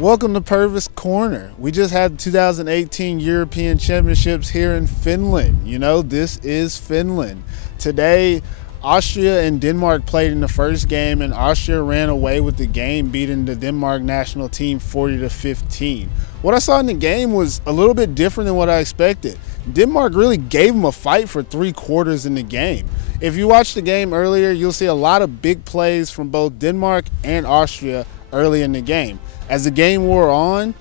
Welcome to Pervis Corner. We just had the 2018 European Championships here in Finland. You know, this is Finland. Today, Austria and Denmark played in the first game, and Austria ran away with the game, beating the Denmark national team 40-15. What I saw in the game was a little bit different than what I expected. Denmark really gave them a fight for 3 quarters in the game. If you watched the game earlier, you'll see a lot of big plays from both Denmark and Austria early in the game. As the game wore on,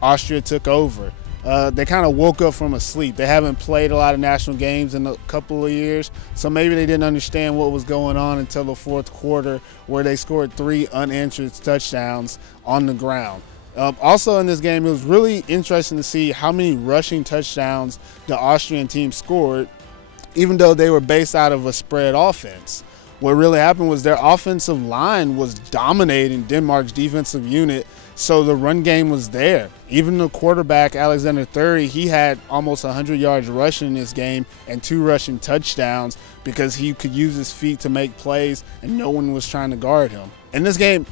Austria took over. They kind of woke up from a sleep. They haven't played a lot of national games in a couple of years, so maybe they didn't understand what was going on until the fourth quarter, where they scored 3 unanswered touchdowns on the ground. Also in this game, it was really interesting to see how many rushing touchdowns the Austrian team scored, even though they were based out of a spread offense. What really happened was their offensive line was dominating Denmark's defensive unit, so the run game was there. Even the quarterback, Alexander Thury, he had almost 100 yards rushing in this game and 2 rushing touchdowns because he could use his feet to make plays and no one was trying to guard him. In this game,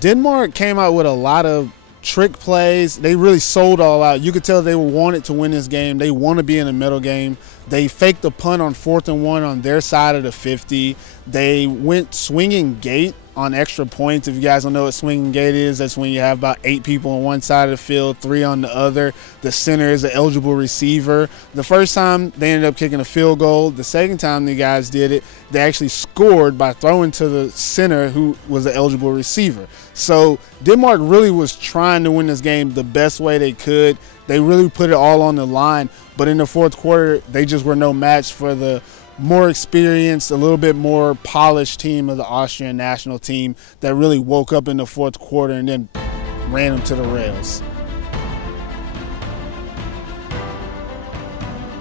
Denmark came out with a lot of trick plays. They really sold all out. You could tell they wanted to win this game. They want to be in the middle game. They faked the punt on 4th and 1 on their side of the 50. They went swinging gate on extra points. If you guys don't know what swinging gate is, that's when you have about 8 people on one side of the field, 3 on the other. The center is an eligible receiver. The first time they ended up kicking a field goal. The second time the guys did it, they actually scored by throwing to the center, who was an eligible receiver. So Denmark really was trying to win this game the best way they could. They really put it all on the line, but in the fourth quarter, they just were no match for the more experienced, a little bit more polished team of the Austrian national team that really woke up in the fourth quarter and then ran them to the rails.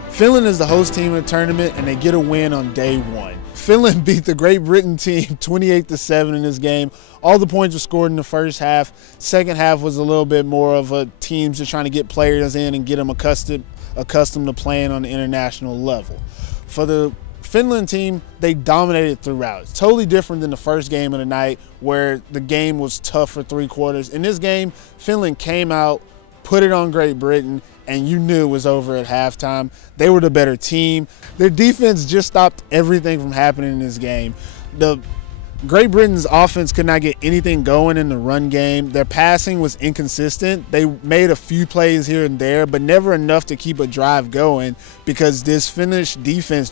Finland is the host team of the tournament, and they get a win on day 1. Finland beat the Great Britain team 28-7 in this game. All the points were scored in the first half. Second half was a little bit more of a teams just trying to get players in and get them accustomed to playing on the international level. For the Finland team, they dominated throughout. It's totally different than the first game of the night, where the game was tough for 3 quarters. In this game, Finland came out, put it on Great Britain, and you knew it was over at halftime. They were the better team. Their defense just stopped everything from happening in this game. The Great Britain's offense could not get anything going in the run game. Their passing was inconsistent. They made a few plays here and there, but never enough to keep a drive going because this Finnish defense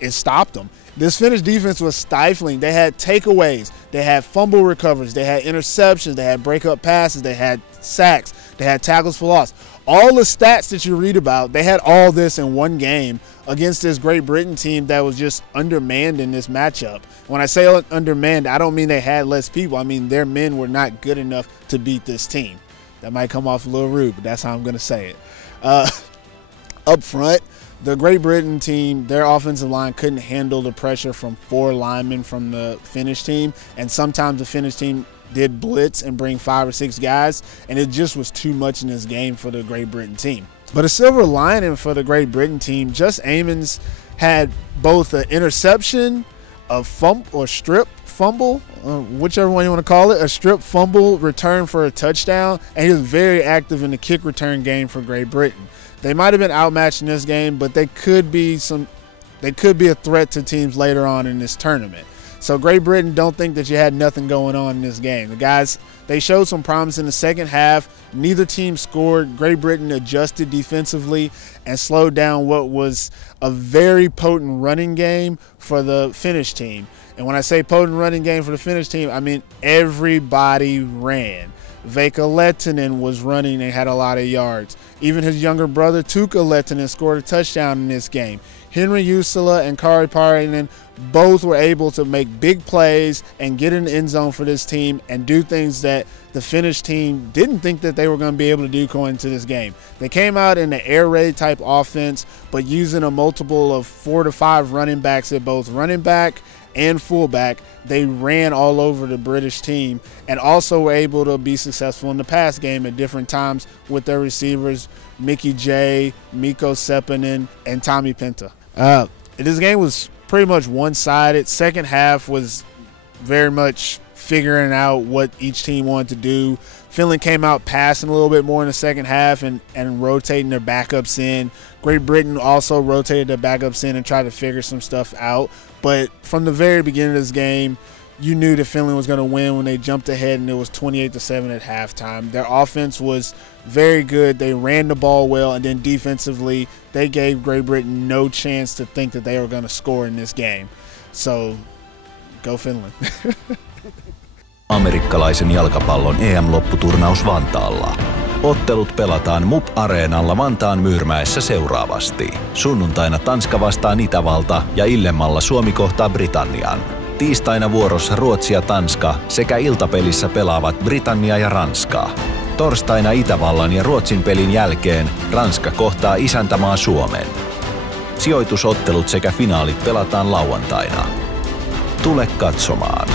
it stopped them. This Finnish defense was stifling. They had takeaways. They had fumble recovers. They had interceptions. They had breakup passes. They had sacks. They had tackles for loss. All the stats that you read about, they had all this in one game against this Great Britain team that was just undermanned in this matchup. When I say undermanned, I don't mean they had less people. I mean their men were not good enough to beat this team. That might come off a little rude, but that's how I'm going to say it. Up front, the Great Britain team, their offensive line couldn't handle the pressure from 4 linemen from the Finnish team, and sometimes the Finnish team did blitz and bring 5 or 6 guys, and it just was too much in this game for the Great Britain team. But a silver lining for the Great Britain team, Just Amons had both an interception, a strip fumble, whichever one you want to call it, a strip fumble return for a touchdown, and he was very active in the kick return game for Great Britain. They might have been outmatched in this game, but they could be a threat to teams later on in this tournament. So Great Britain, don't think that you had nothing going on in this game. The guys, they showed some promise in the second half. Neither team scored. Great Britain adjusted defensively and slowed down what was a very potent running game for the Finnish team. And when I say potent running game for the Finnish team, I mean everybody ran. Veikko Lehtinen was running and had a lot of yards. Even his younger brother, Tuukka Lehtinen, scored a touchdown in this game. Henri Juusola and Kari Parinen both were able to make big plays and get in the end zone for this team and do things that the Finnish team didn't think that they were going to be able to do going into this game. They came out in the air raid type offense, but using a multiple of 4 to 5 running backs at both running back and fullback. They ran all over the British team and also were able to be successful in the pass game at different times with their receivers, Mickey J, Mikko Seppänen, and Tommy Pinta. This game was pretty much one-sided. Second half was very much figuring out what each team wanted to do. Finland came out passing a little bit more in the second half and rotating their backups in. Great Britain also rotated their backups in and tried to figure some stuff out. But from the very beginning of this game, you knew that Finland was going to win when they jumped ahead, and it was 28-7 at halftime. Their offense was very good. They ran the ball well, and then defensively, they gave Great Britain no chance to think that they were going to score in this game. So, go Finland. Amerikkalaisen jalkapallon EM-lopputurnaus Vantaalla. Ottelut pelataan MUP-areenalla Vantaan Myyrmäessä seuraavasti. Sunnuntaina Tanska vastaan Itävalta ja illemmalla Suomi kohtaa Britannian. Tiistaina vuorossa Ruotsi ja Tanska sekä iltapelissä pelaavat Britannia ja Ranska. Torstaina Itävallan ja Ruotsin pelin jälkeen Ranska kohtaa isäntämaa Suomen. Sijoitusottelut sekä finaalit pelataan lauantaina. Tule katsomaan.